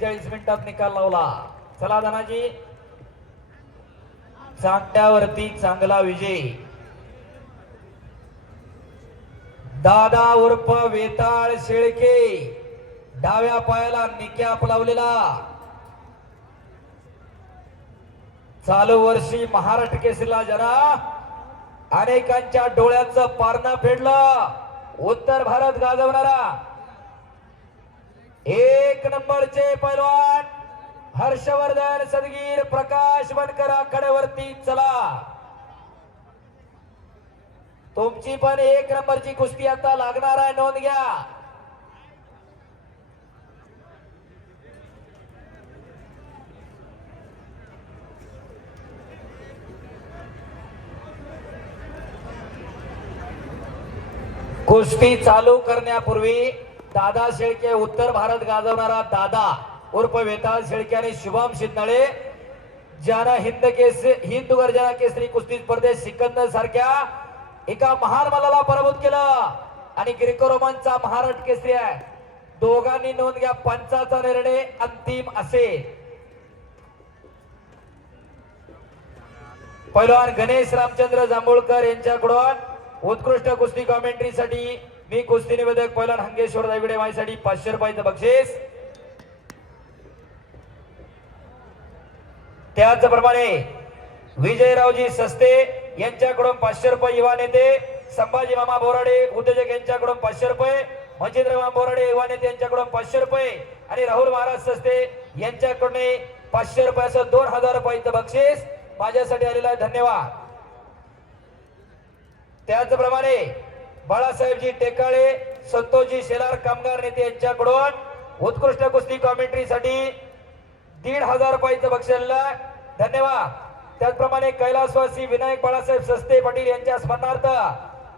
बेचाळीस मिनिटात निकाल लावला. चला धनाजी. चांगट्यावरती चांगला विजय. दादा उर्फ वेताळ शेळके. डाव्या पायाला निक्याप लावलेला. चालू वर्षी महाराष्ट्र केसरीला जरा अनेकांच्या डोळ्याचं पारणं फेडलं. उत्तर भारत गाजवणारा एक नंबरचे पैलवान हर्षवर्धन सदगीर प्रकाश बनकर आखाड्यावरती चला. तुमची पण एक नंबरची कुस्ती आता लागणार आहे नोंद घ्या. कुस्ती चालू करण्यापूर्वी दादा शेळके उत्तर भारत गाजवणारा दादा उर्फ वेताळ शेळके आणि शुभम शिंदळे. ज्यानं हिंद केस हिंद गर्जना केसरी कुस्ती स्पर्धेत सिकंदर सारख्या एका महान मलाला पराभूत केलं. आणि ग्रेको रोमनचा महाराष्ट्र केसरी आहे. दोघांनी नोंद घ्या पंचाचा निर्णय अंतिम असेल पैलवान गणेश रामचंद्र जांभोळकर यांच्याकडून उत्कृष्ट कुस्ती कॉमेंट्रीसाठी मी कुस्ती निवेदक पहिला हंगेश्वर दाविडे माझ्यासाठी पाचशे रुपयाचं बक्षीस. त्याचप्रमाणे विजयरावजी सस्ते यांच्याकडून पाचशे रुपये युवा नेते संभाजी मामा बोराडे उद्योजक यांच्याकडून पाचशे रुपये मजिंद्र मामा बोराडे युवा नेते यांच्याकडून पाचशे रुपये आणि राहुल महाराज सस्ते यांच्याकडून पाचशे रुपयाचं दोन हजार रुपयाचं बक्षीस. माझ्यासाठी आलेला आहे धन्यवाद. त्याचप्रमाणे बाळासाहेबजी टेकाळे संतोषजी शेलार कामगार नेते यांच्याकडून उत्कृष्ट कुस्ती कॉमेंट्रीसाठी दीड हजार रुपयाचं बक्षीस धन्यवाद. त्याचप्रमाणे कैलासवासी विनायक बाळासाहेब सस्ते पाटील यांच्या स्मरणार्थ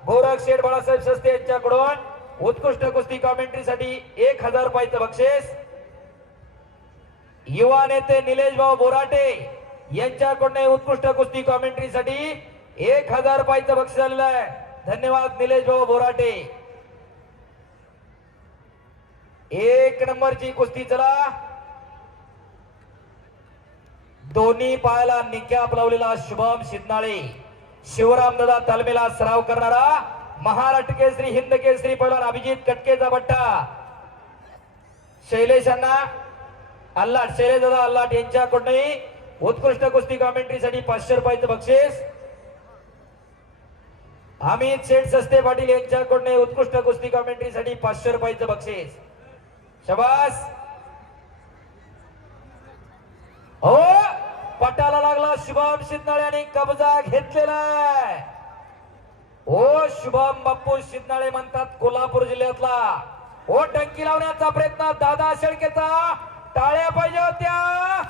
गोरख शेठ बाळासाहेब सस्ते यांच्याकडून उत्कृष्ट कुस्ती कॉमेंट्रीसाठी एक हजार रुपयाचं बक्षीस. युवा नेते निलेश भाऊ बोराटे यांच्याकडून उत्कृष्ट कुस्ती कॉमेंट्रीसाठी एक हजार रुपयाचं बक्षीस आलेलं आहे. धन्यवाद निलेश भाऊ बोराटे. एक नंबरची कुस्ती चला. दोन्ही पायाला निक्याप लावलेला शुभम शिदनाळे शिवराम दादा तालमीला सराव करणारा महाराष्ट्र केसरी हिंद केसरी पहिला अभिजित कटकेचा बट्टा. शैलेशांना अल्लाट शैलेश दादा अल्लाट यांच्याकडूनही उत्कृष्ट कुस्ती कॉमेंट्रीसाठी पाचशे रुपयाचं बक्षीस. अमित शेठ सस्ते पाटील यांच्याकडून उत्कृष्ट कुस्ती कॉमेंट्रीसाठी पाचशे रुपयाचं बक्षीस. शबास! हो पटाला लागला शुभम शिंदळे कब्जा घेतलेला आहे. ओ शुभम बाप्पू शिंदळे म्हणतात कोल्हापूर जिल्ह्यातला. ओ टंकी लावण्याचा प्रयत्न दादा शेळकेचा. टाळ्या पाहिजे होत्या.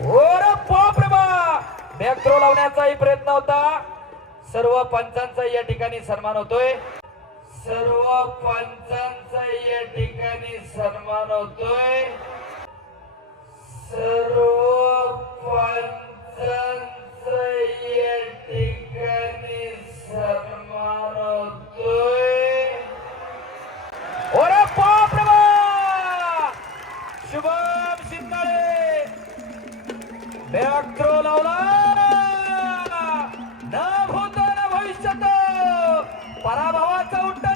ओ रे बाप! रे लावण्याचाही प्रयत्न होता. सर्व पंचांचा या ठिकाणी सन्मान होतोय. सर्व पंचांचा या ठिकाणी सन्मान होतोय. सर्व पंचांचा या ठिकाणी सन्मान होतोय. ओरे बाप रे शुभम शिंदळे बॅक थ्रो लावला. पराभवाचा उट्टा